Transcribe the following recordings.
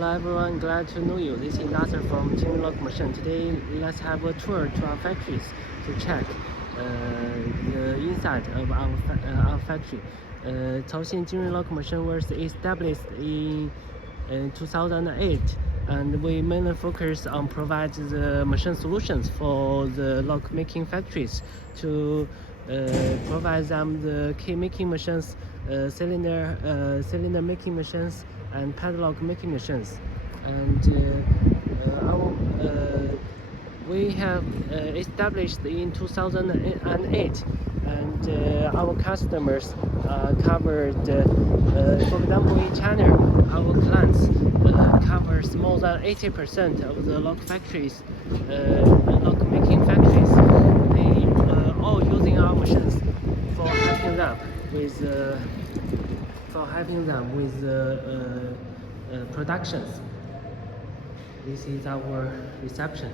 Hello everyone, glad to know you. This is Nasser from Jingrui Machine. Today, let's have a tour to our factories to check the inside of our factory. Caoxing Jingrui Machine was established in 2008, and we mainly focus on provide the machine solutions for the lock making factories to provide them the key making machines, cylinder making machines, and padlock making machines. And we have established in 2008, and our customers covered, for example, in China, our clients covers more than 80% of the lock factories, lock making factories. They all using our machines for helping them with productions. This is our reception.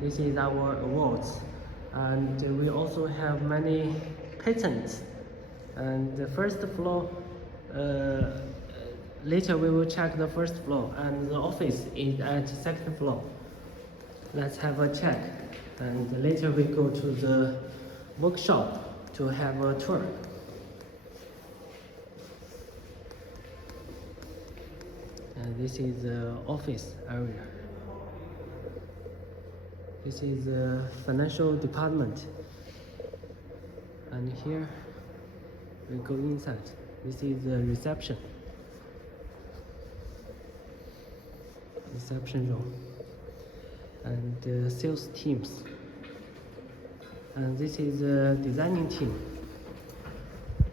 This is our awards, and we also have many patents. And the first floor, later we will check the first floor, and the office is at second floor. Let's have a check, and later we go to the workshop to have a tour. And this is the office area. This is the financial department. And here we go inside. This is the reception room. And the sales teams. And this is the designing team.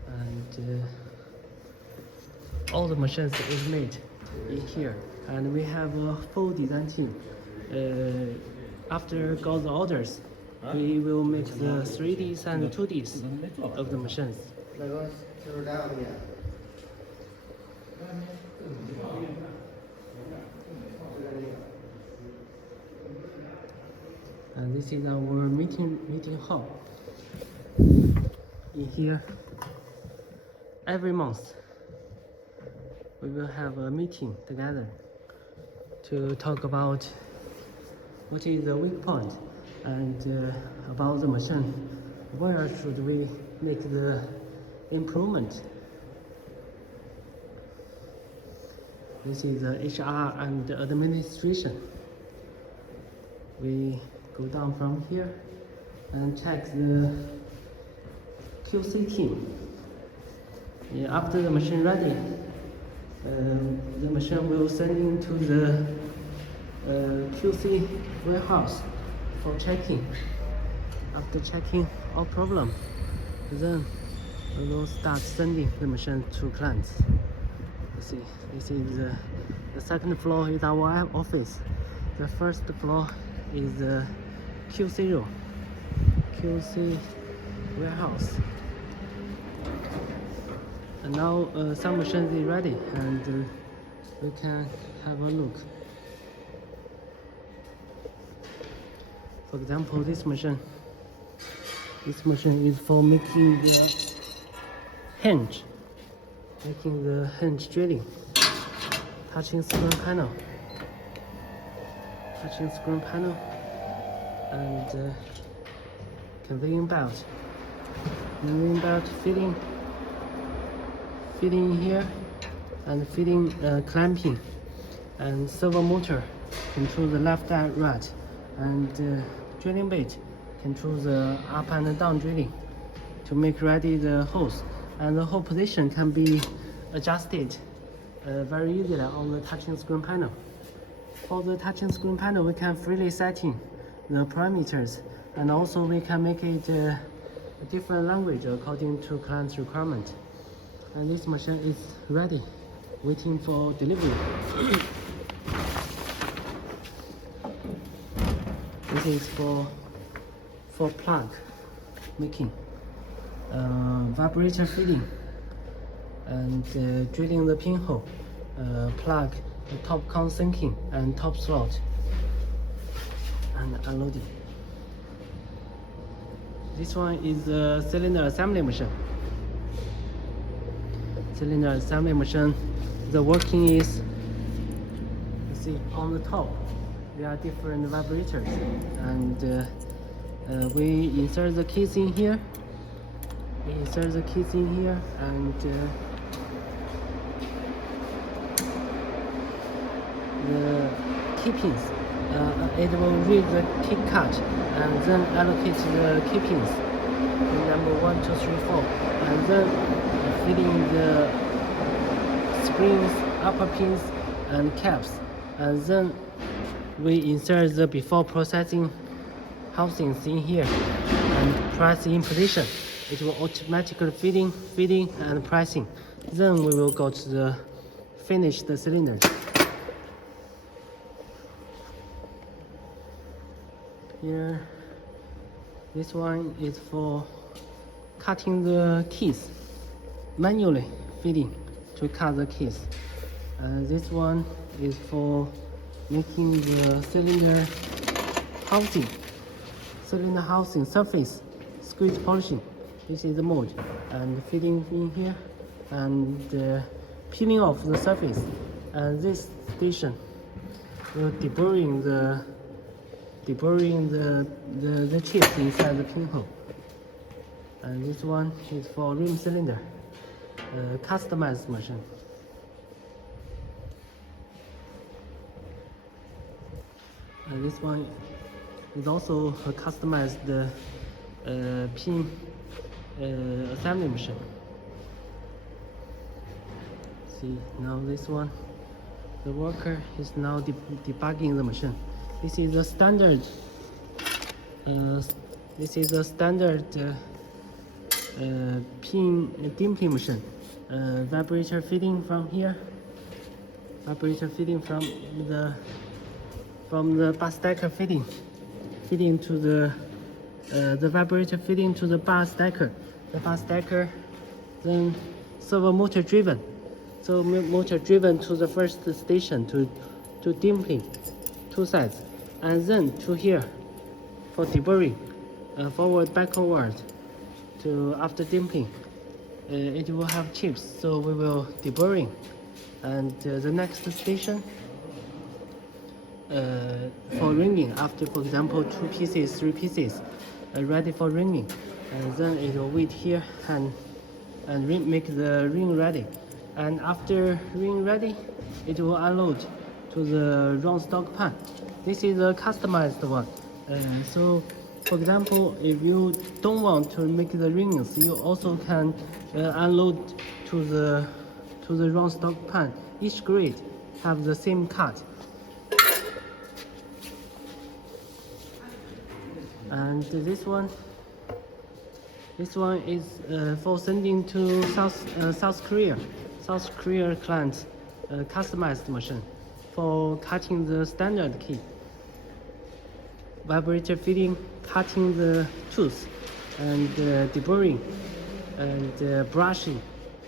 And all the machines is made in here, and we have a full design team. After got the orders, we will make the 3Ds and 2Ds of the machines. And this is our meeting hall. In here, every month we will have a meeting together to talk about what is the weak point and about the machine. Where should we make the improvement? This is the HR and administration. We go down from here and check the QC team. After the machine ready, the machine will send into the QC warehouse for checking. After checking all problem, then we will start sending the machine to clients. You see, this is the second floor is our office. The first floor is the QC room, QC warehouse. And now some machines is ready, and we can have a look. For example, this machine is for making the hinge, drilling, touching screen panel, and conveying belt fitting here, and fitting clamping, and servo motor control the left and right, and drilling bit control the up and down drilling to make ready the holes. And the hole position can be adjusted very easily on the touching screen panel. For the touching screen panel, we can freely setting the parameters, and also we can make it a different language according to client's requirement. And this machine is ready, waiting for delivery. This is for plug making, vibrator feeding, and drilling the pinhole, plug, the top con sinking and top slot, and unloading. This one is the cylinder assembly machine. The working is see on the top there are different vibrators, and we insert the keys in here. And the key pins. It will read the key card and then allocate the key pins. Number 1, 2, 3, 4, and then feeding the springs, upper pins, and caps, and then we insert the before processing housings in here and press in position. It will automatically feeding and pressing. Then we will go to the finish the cylinder. Here, this one is for cutting the keys, manually feeding to cut the keys. This one is for making the cylinder housing surface squeeze polishing. This is the mode, and feeding in here and peeling off the surface. And this station will deburring the chips inside the pinhole. And this one is for rim cylinder, customized machine. And this one is also a customized pin assembly machine. See, now this one, the worker is now debugging the machine. This is a standard. Pin dimpling machine. Vibrator feeding from here. Vibrator feeding from the bar stacker feeding to the vibrator feeding to the bar stacker. The bar stacker, then servo motor driven. So motor driven to the first station to dimpling, two sides, and then to here for deburring, forward backward to after dimpling. It will have chips, so we will deburring, and the next station for ringing after, for example, 2 pieces, 3 pieces, ready for ringing, and then it will wait here and make the ring ready. And after ring ready, it will unload to the round stock pan. This is a customized one. So, for example, if you don't want to make the rings, you also can unload to the round stock pan. Each grade have the same cut. And this one is for sending to South Korea client, customized machine for cutting the standard key. Vibrator feeding, cutting the tooth, and deburring, and brushing,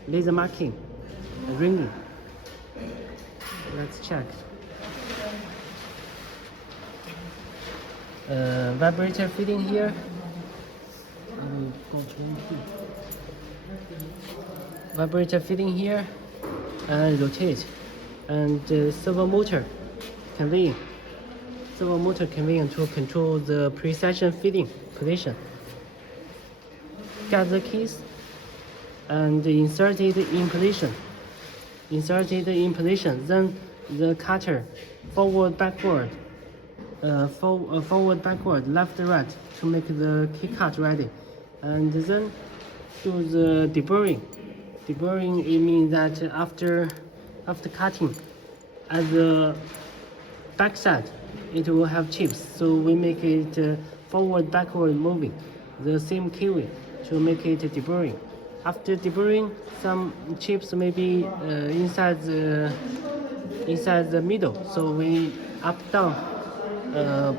laser marking, ringing. Let's check. Vibrator feeding here. Vibrator feeding here and rotate, and servo motor conveying. Servo motor conveying to control the precision feeding position. Get the keys and insert it in position. Then the cutter forward, backward, forward, backward, left, right to make the key cut ready, and then do the deburring. Deburring, it means that after cutting, at the back side, it will have chips. So we make it forward, backward moving, the same keyway to make it deburring. After deburring, some chips may be inside the middle. So we up down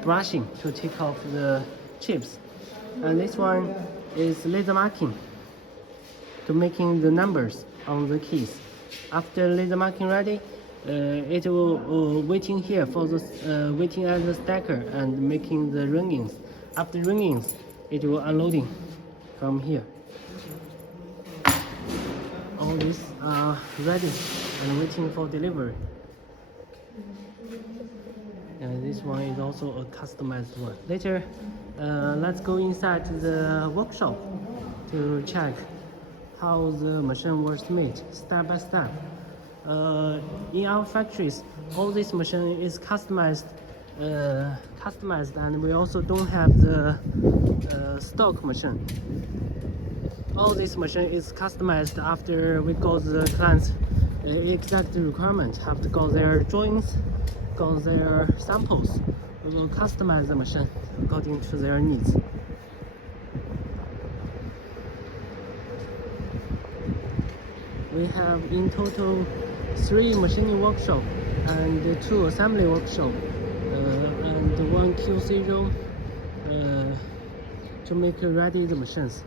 brushing to take off the chips. And this one is laser marking, to making the numbers on the keys. After laser marking ready, it will waiting here for the waiting at the stacker and making the ringings. After ringings, it will unloading from here. All these are ready and waiting for delivery. And this one is also a customized one. Later, let's go inside the workshop to check how the machine was made step by step. In our factories, all this machine is customized, and we also don't have the stock machine. All this machine is customized after we got the client's exact requirement. Have to go their drawings, got their samples. We will customize the machine according to their needs. We have in total 3 machining workshops and 2 assembly workshops and 1 QC room to make ready the machines.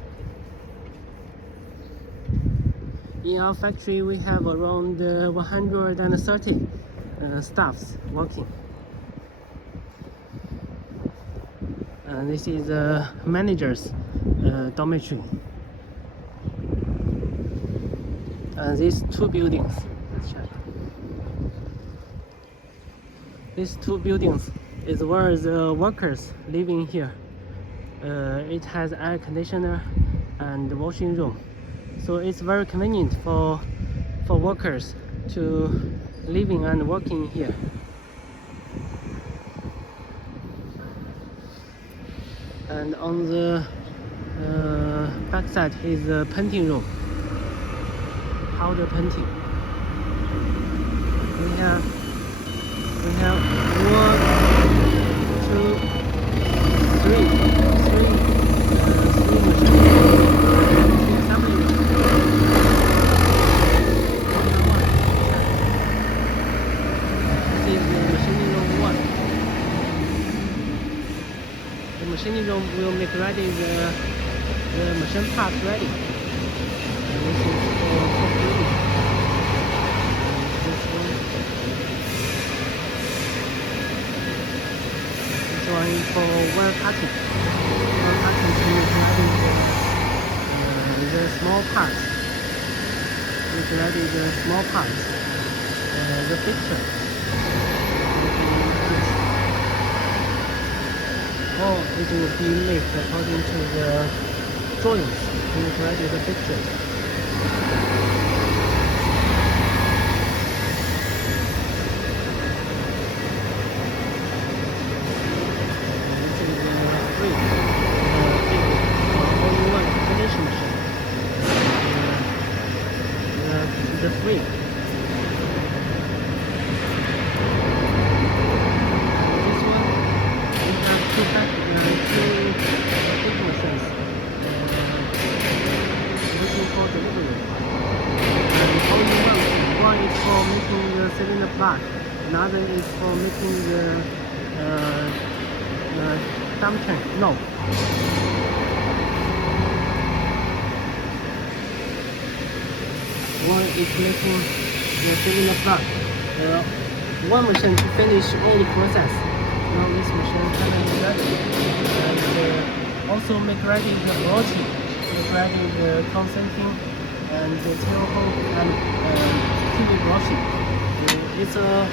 In our factory, we have around 130 staffs working. And this is the manager's dormitory. And these 2 buildings, let's check. These 2 buildings is where the workers living here. It has air conditioner and washing room, so it's very convenient for workers to living and working here. And on the back side is the painting room, powder painting. We have 1, 2, 3 machines. Assembly room. This is the machining room 1. The machining room will make ready the machine parts ready. And this is for top building. This one is for wire cutting. Wire cutting to make ready the small parts. Make ready the small parts. The picture. Or it will be made according to the drawings. Make ready the pictures. The free. This one, we have 2 big machines waiting for delivery. And only one is for making the cylinder plug, another is for making the dump tank. No. One is making the cylinder plug. One machine to finish all the process. Now this machine is ready. And also make ready the broaching, make ready the consenting and the tail hole and TV broaching. It's a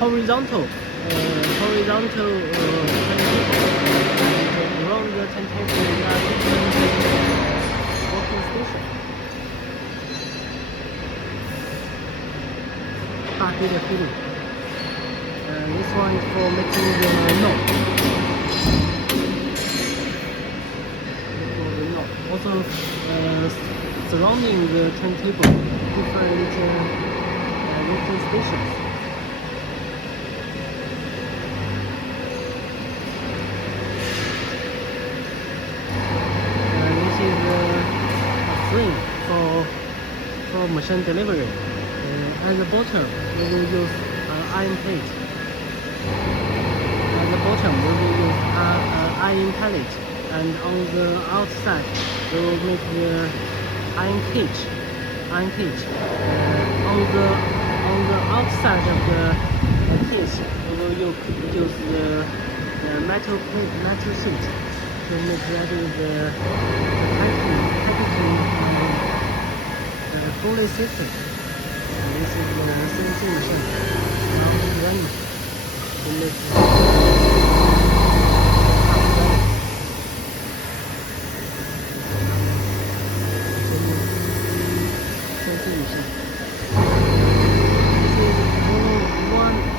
horizontal turntable. And around the turntable there are different working stations. The feeling. This one is for making the knot. Also surrounding the turntable, different working stations. This is a frame for machine delivery. At the bottom, we will use iron plate. At the bottom, we will use iron pellet, and on the outside, we will make the iron cage. On the outside of the cage, we will use the metal sheet to make ready the packaging cooling system. This is the CNC machine. Now it's running. one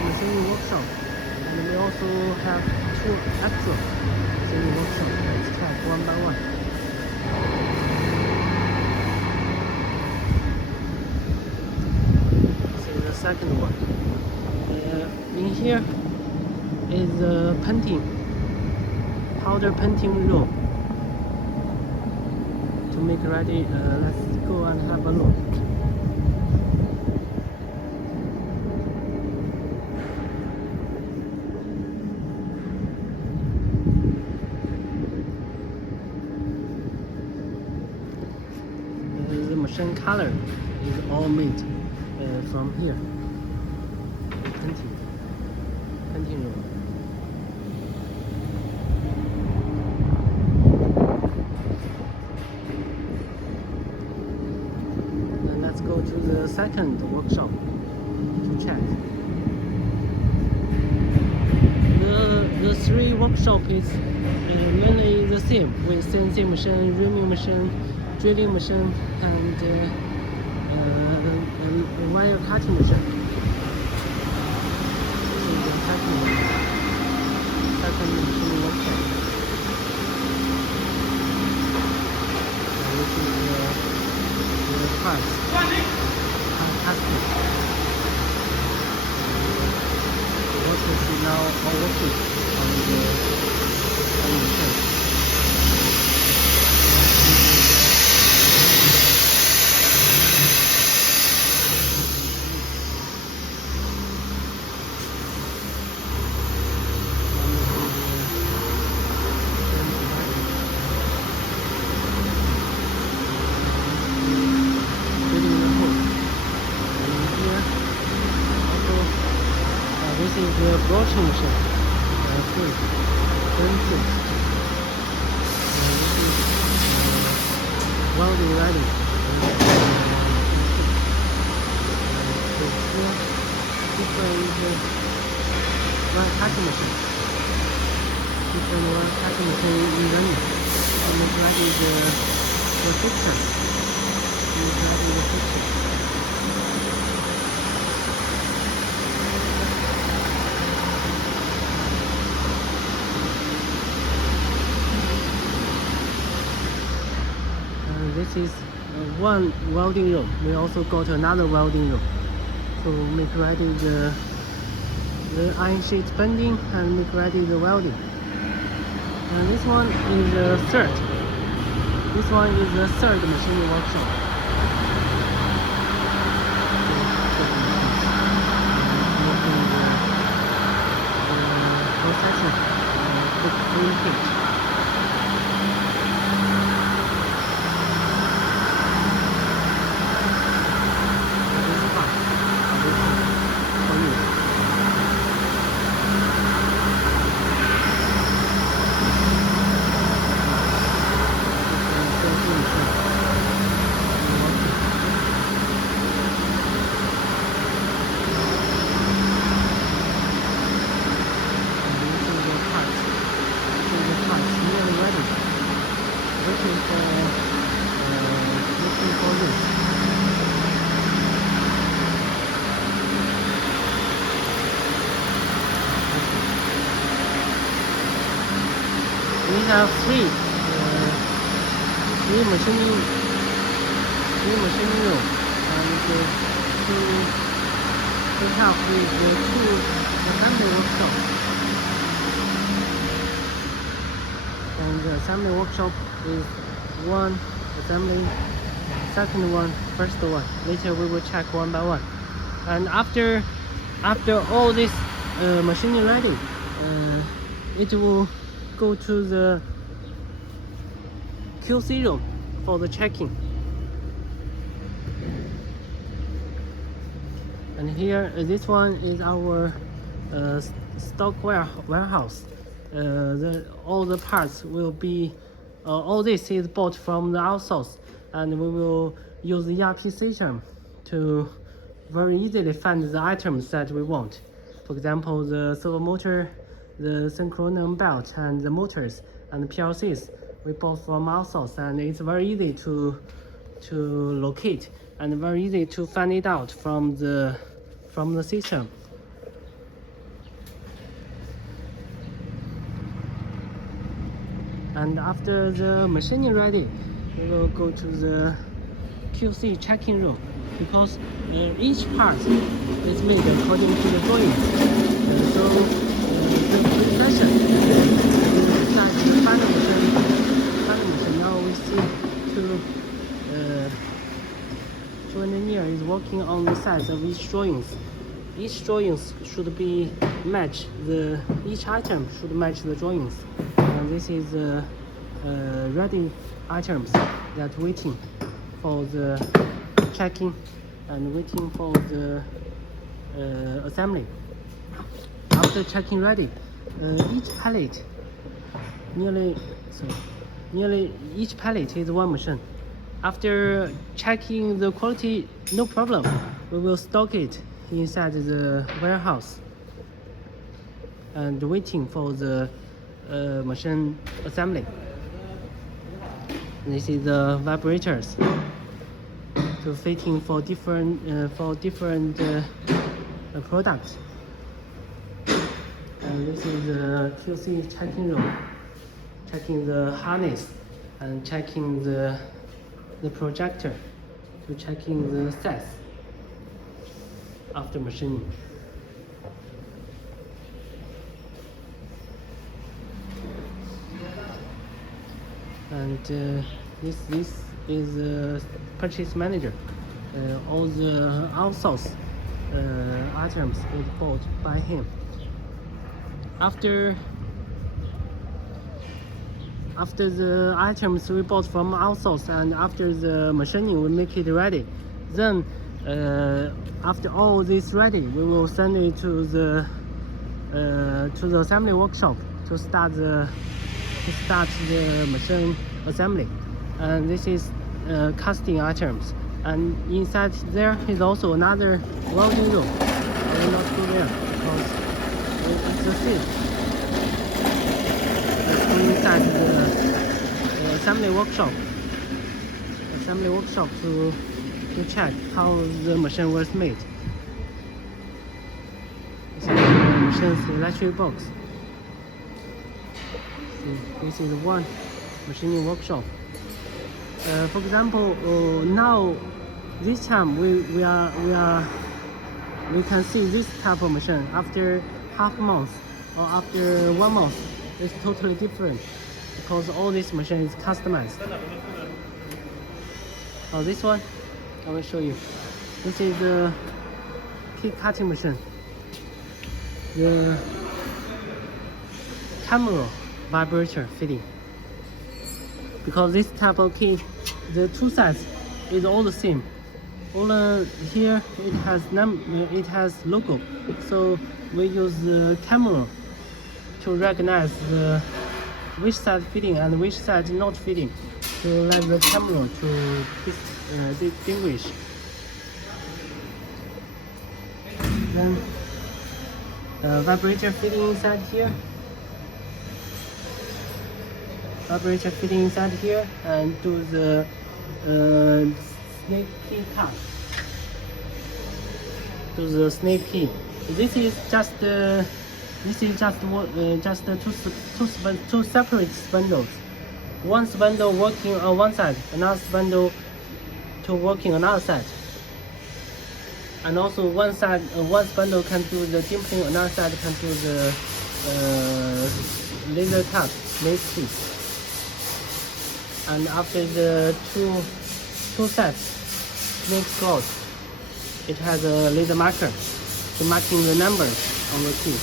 machining workshop, and we also have two extra machining workshop. Let's check one by one. This is the second one. In here is the powder painting room. To make ready, let's go and have a look. The machine color is all made from here. Painting room. And let's go to the second workshop to check. The three workshop is mainly the same, with CNC machine, reaming machine, drilling machine, and wire cutting machine. This is the second machine workshop. This is the parts casting. The workers is now all working on the machine. This is the broaching machine, tool. This is welding ready. This one is the wire cutting machine. This one wire cutting machine is running. And it's ready the friction. It's ready the friction. This is one welding room. We also got another welding room to make ready the iron sheet bending and make ready the welding. And this one is the third. This one is the third machining workshop. Making the processing quick free heat. Looking for this. We have three machining room, and to help with the two assembly workshop. And the assembly workshop is one assembly, second one, first one. Later we will check one by one. And after all this machining ready, it will go to the QC room for the checking. And here, this one is our stock warehouse. All the parts will be, all this is bought from the outsource, and we will use the ERP system to very easily find the items that we want. For example, the servo motor, the synchronous belt, and the motors and the PLCs we bought from outsource, and it's very easy to locate and very easy to find it out from the system. And after the machining ready, we will go to the QC checking room, because each part is made according to the drawings. So the precision inside the final machine. Now we see two engineers is working on the sides of each drawings. Each drawings should be match each item should match the drawings. This is ready items that waiting for the checking and waiting for the assembly. After checking ready, each pallet nearly each pallet is one machine. After checking the quality, no problem, we will stock it inside the warehouse and waiting for the machine assembly. This is the vibrators to fitting for different products. And this is the QC checking room, checking the harness and checking the projector, to checking the sets after machining. And this is a purchase manager. All the outsourced items is bought by him. After the items we bought from outsource and after the machining, we make it ready. Then after all this ready, we will send it to the assembly workshop to start the machine assembly. And this is casting items. And inside there is also another welding room. I will not go there because it's the seat. Let's go inside the assembly workshop. To check how the machine was made. This is the machine's electric box. This is one machining workshop. For example, now this time we can see this type of machine after half month or after 1 month. It's totally different because all this machine is customized. This one I will show you. This is the key cutting machine. The camera vibrator fitting. Because this type of key, the two sides is all the same. Only here it has logo. So we use the camera to recognize which side fitting and which side not fitting, to let the camera to distinguish. Then vibrator fitting inside here. Vibrator fitting inside here and do the snake key cut. Do the snake key. This is just two separate spindles. One spindle working on one side, another spindle to working on another side. And also one spindle can do the dimpling, another side can do the laser cut, snake key. And after the two sets snake slot, it has a laser marker to marking the numbers on the key.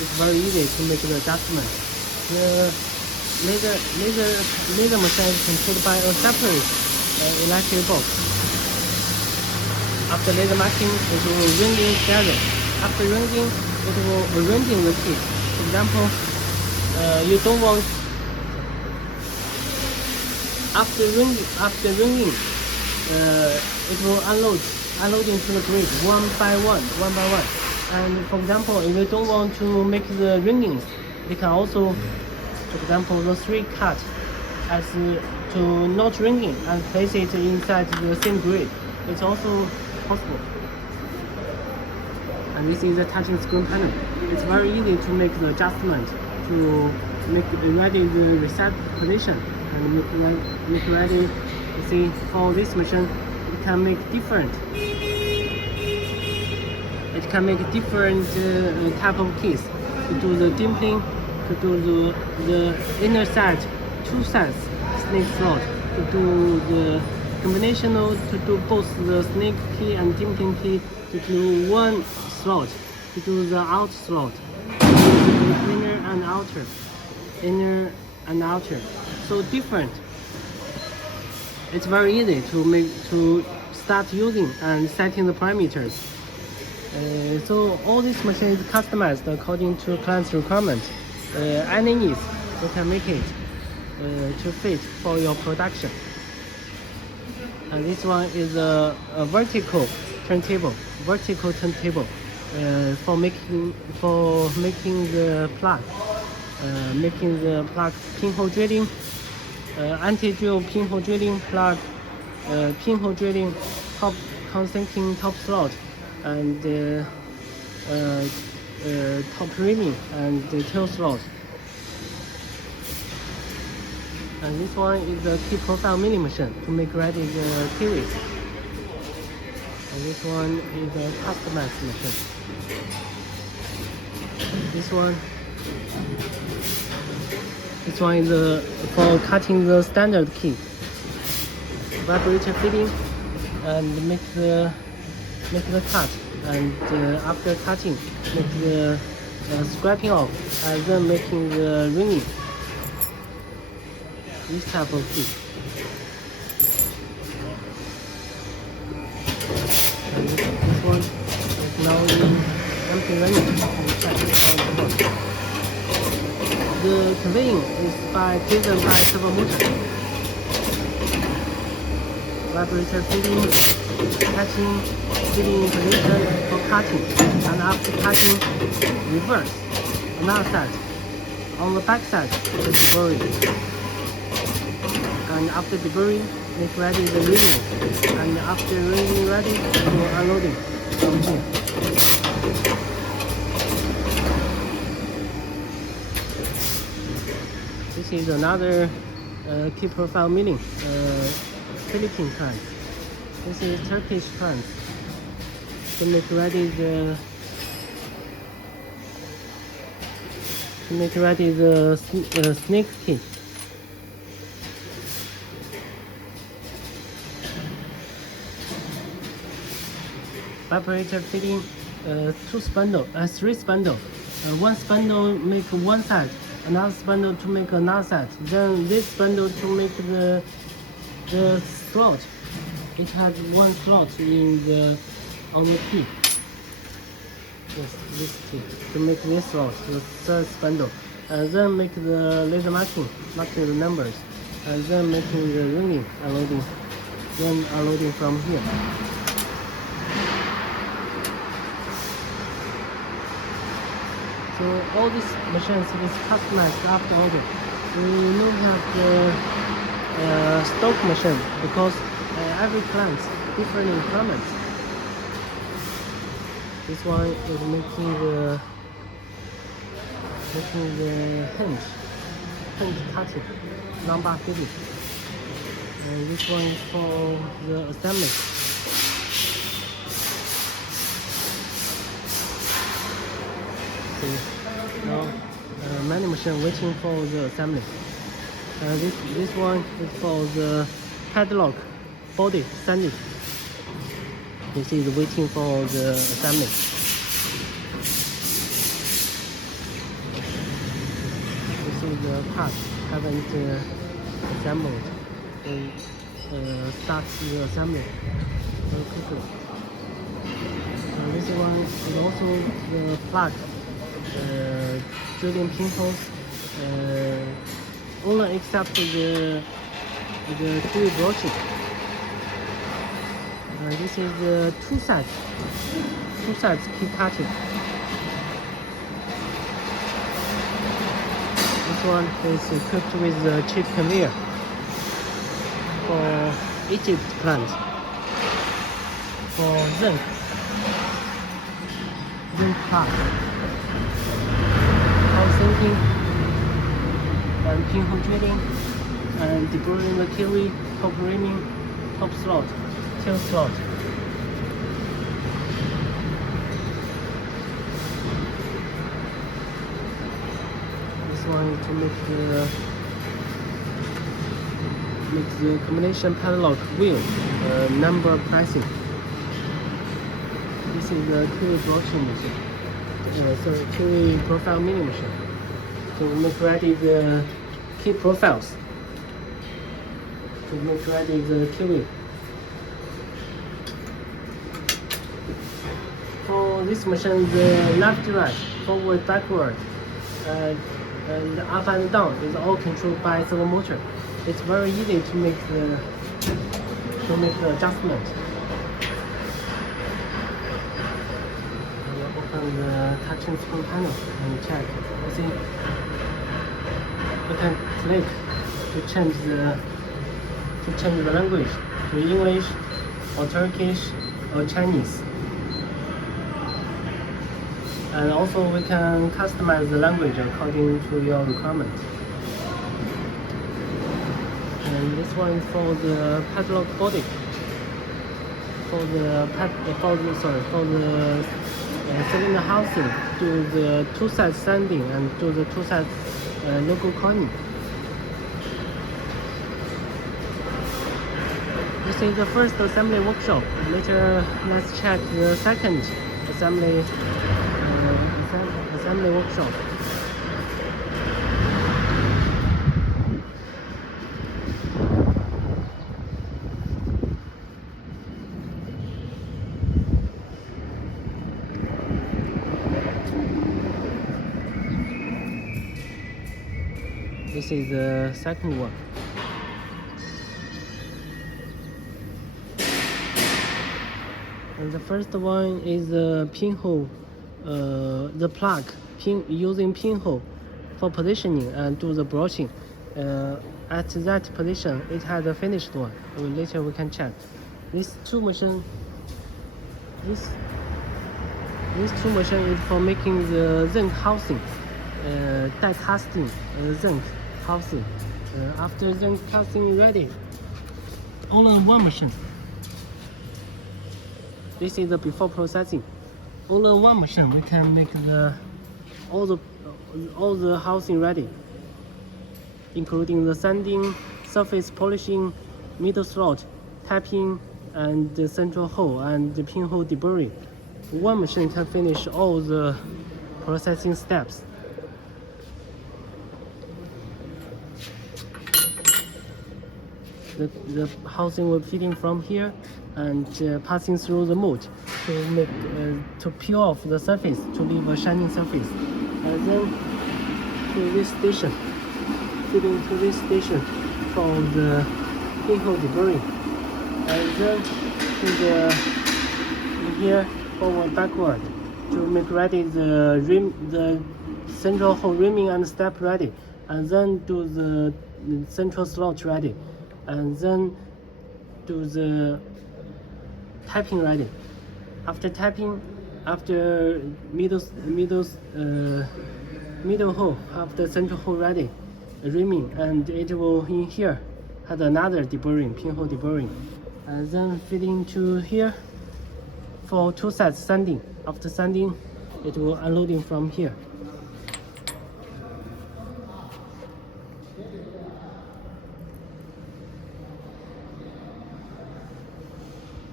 It's very easy to make the adjustment. The laser machine is controlled by a separate electric box. After laser marking, it will ringing together. After ringing, it will arranging the key. For example, you don't want. After ringing, it will unload unloading to the grid one by one. And for example, if you don't want to make the ringings, you can also, for example, the 3 cut as to not ringing and place it inside the same grid. It's also possible. And this is a touching screen panel. It's very easy to make the adjustment to make ready the reset position and make ready. You see, for this machine, it can make different. It can make different type of keys to do the dimpling, to do the inner side, 2 sides snake slot, to do the combinational, to do both the snake key and dimpling key, to do 1 slot, to do the out slot, to do the inner and outer. So different. It's very easy to start using and setting the parameters. So all this machine is customized according to client's requirement. Any needs, you can make it to fit for your production. And this one is a vertical turntable for making the plug, pinhole drilling, anti-drill pinhole drilling, plug, pinhole drilling, top consenting top slot, and top rimming and tail slot. And this one is a key profile milling machine to make ready the keys. And this one is a customized machine. This one is for cutting the standard key. Vibrator fitting and make the cut, and after cutting, make the scraping off, and then making the ringing. This type of key. And this one is now in empty running. The conveying is driven by servo motor. Vibrator fitting, catching, fitting position for cutting, and after cutting, reverse another side. On the back side, the deburring. And after deburring, make ready the ringing, and after ringing ready, to unloading from here. This is another key profile milling, Philippine client. This is Turkish client. To make ready the snake key. Vibrator fitting 3 spindle. One spindle make one side, another spindle to make another side. Then this spindle to make the slot. It has 1 slot on the key. Yes, this key to make this slot, the 3rd spindle. And then make the laser marking the numbers, and then making the ringing, unloading, then unloading from here. So all these machines is customized after order. We don't have the stock machine because every client different requirements. This one is making the hinge cutting, number fitting. And this one is for the assembly. Now many machines waiting for the assembly. This one is for the padlock body sanding. This is waiting for the assembly. This is the part haven't assembled. Start the assembly very quickly. This one is also the plug. Drilling pinholes, only except the tool broaching. This is the two sides keep cutting. This one is equipped with a chip conveyor for Egypt plant, for zinc plug, hole sinking, and pinhole drilling, and deburring the kiwi, top rimming, top slot, tail slot. This one is to make the combination padlock wheel number pricing. This is the kiwi broaching machine. Kiwi profile milling machine. To make ready the key profiles. To make ready the kiwi. For this machine, the left, right, forward, backward, and up and down is all controlled by servo motor. It's very easy to make the adjustment. We'll open the touch and scroll panel and check. You see, you can click to change the language to English or Turkish or Chinese. And also we can customize the language according to your requirement. And this one is for the padlock body. For the cylinder housing, do the two sides sanding and do the two sides logo coining. This is the first assembly workshop. Later, let's check the second assembly workshop. This is the second one. And the first one is the pinhole, the plug using pinhole for positioning and do the broaching. At that position, it has a finished one. Later we can check. These two machines is for making the zinc housing, die casting zinc housing. After zinc casting ready, all in one machine. This is the before processing. All in one machine, we can make all the housing ready, including the sanding, surface polishing, middle slot, tapping, and the central hole and the pinhole deburring. One machine can finish all the processing steps. The housing will feeding from here and passing through the mold to peel off the surface to leave a shining surface, and then to this station, feeding to this station for the pinhole deburring, and then to the here forward backward to make ready the central hole rimming and step ready, and then do the central slot ready, and then do the tapping ready. After tapping, after middle hole, after central hole ready, rimming, and it will in here have another deburring, pinhole deburring, and then feeding to here for two sides sanding. After sanding, it will unloading from here.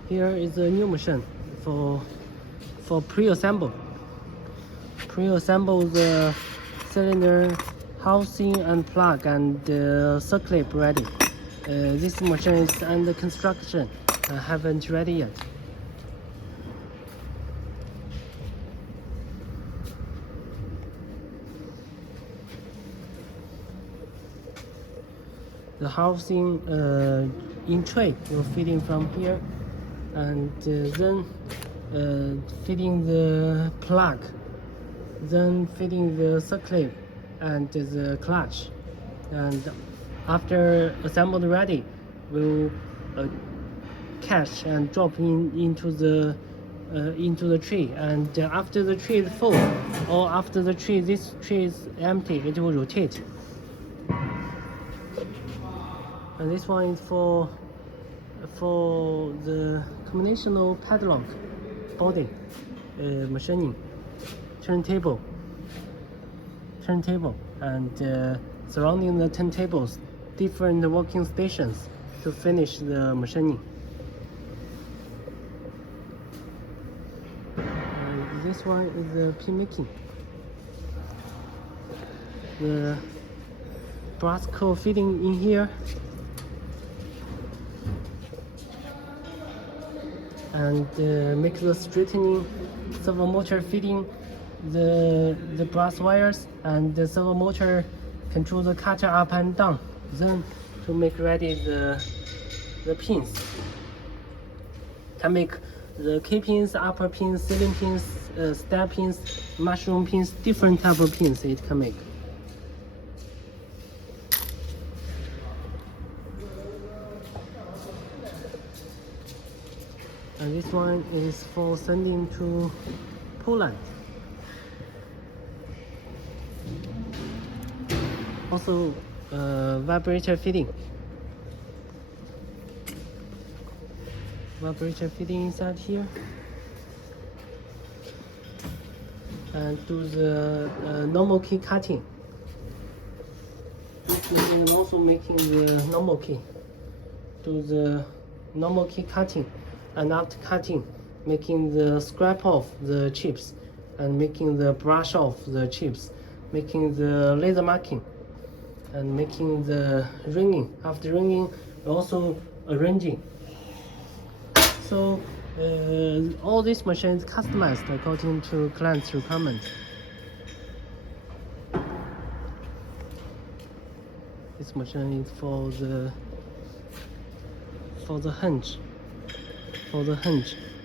Here is a new machine for pre-assemble the cylinder housing and plug and circlip ready. This machine is under construction, haven't ready yet. The housing in tray will fit in from here and then fitting the plug, then fitting the circlip and the clutch, and after assembled ready, we'll catch and drop into the tree, and after the tree is full, or after this tree is empty, it will rotate. And this one is for the combinational padlock body machining, turntable, and surrounding the turntables, different working stations to finish the machining. This one is the pin making. The brass core fitting in here, and make the straightening servo motor fitting the brass wires, and the servo motor control the cutter up and down, then to make ready the pins. Can make the key pins, upper pins, ceiling pins, step pins, mushroom pins, different type of pins it can make. And this one is for sending to Poland. Also vibrator fitting. Vibrator fitting inside here. And do the normal key cutting. This machine is also making the normal key. Do the normal key cutting, and after cutting, making the scrap off the chips, and making the brush off the chips, making the laser marking, and making the ringing. After ringing, also arranging. So all these machines customized according to client's requirement. This machine is for the hinge,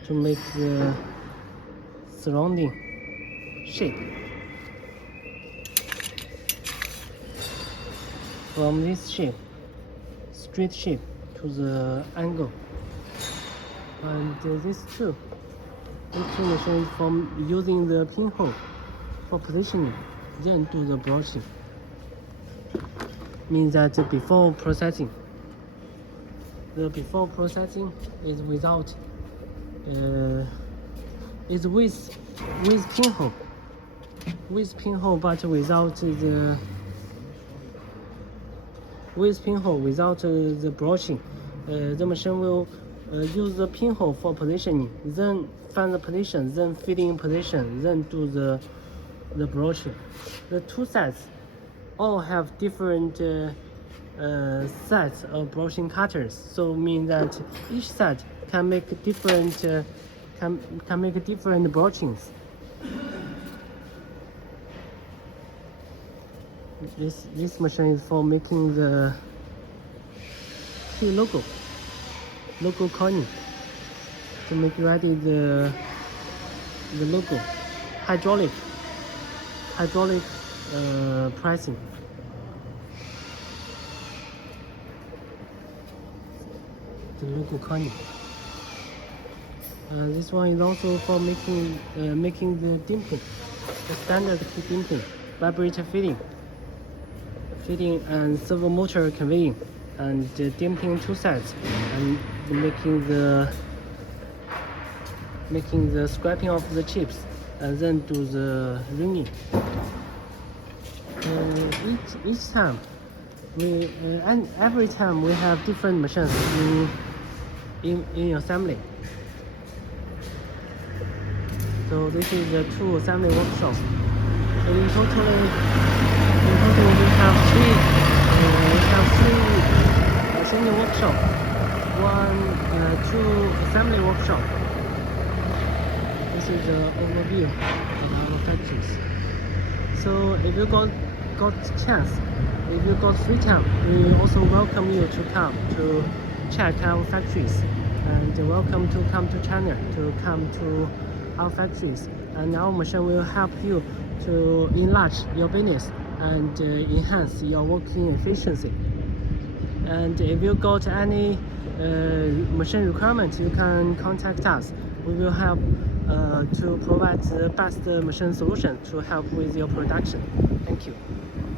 to make the surrounding shape. From this shape, straight shape, to the angle. And these two machines from using the pinhole for positioning, then do the broaching. Means that before processing, the before processing is without is with pinhole, but without the broaching. The machine will use the pinhole for positioning, then find the position, then fit in position, then do the broaching. The two sets all have different sets of broaching cutters, so mean that each set can make different can make different broachings. This machine is for making the key logo coining, to make ready the logo, hydraulic pricing. The logo coining. This one is also for making the dimping, the standard key dimping, vibrator fitting and servo motor conveying, and dimping two sets, and making the scraping of the chips, and then do the ringing. Each time and every time we have different machines in assembly. So this is the two assembly workshops. So in total we have three machining workshop, two assembly workshop. This is the overview of our factories. So if you got chance, if you got free time, we also welcome you to come to check our factories. and welcome to come to China, to come to our factories. And our machine will help you to enlarge your business and enhance your working efficiency. And if you got any machine requirement, you can contact us. We will help to provide the best machine solution to help with your production. Thank you.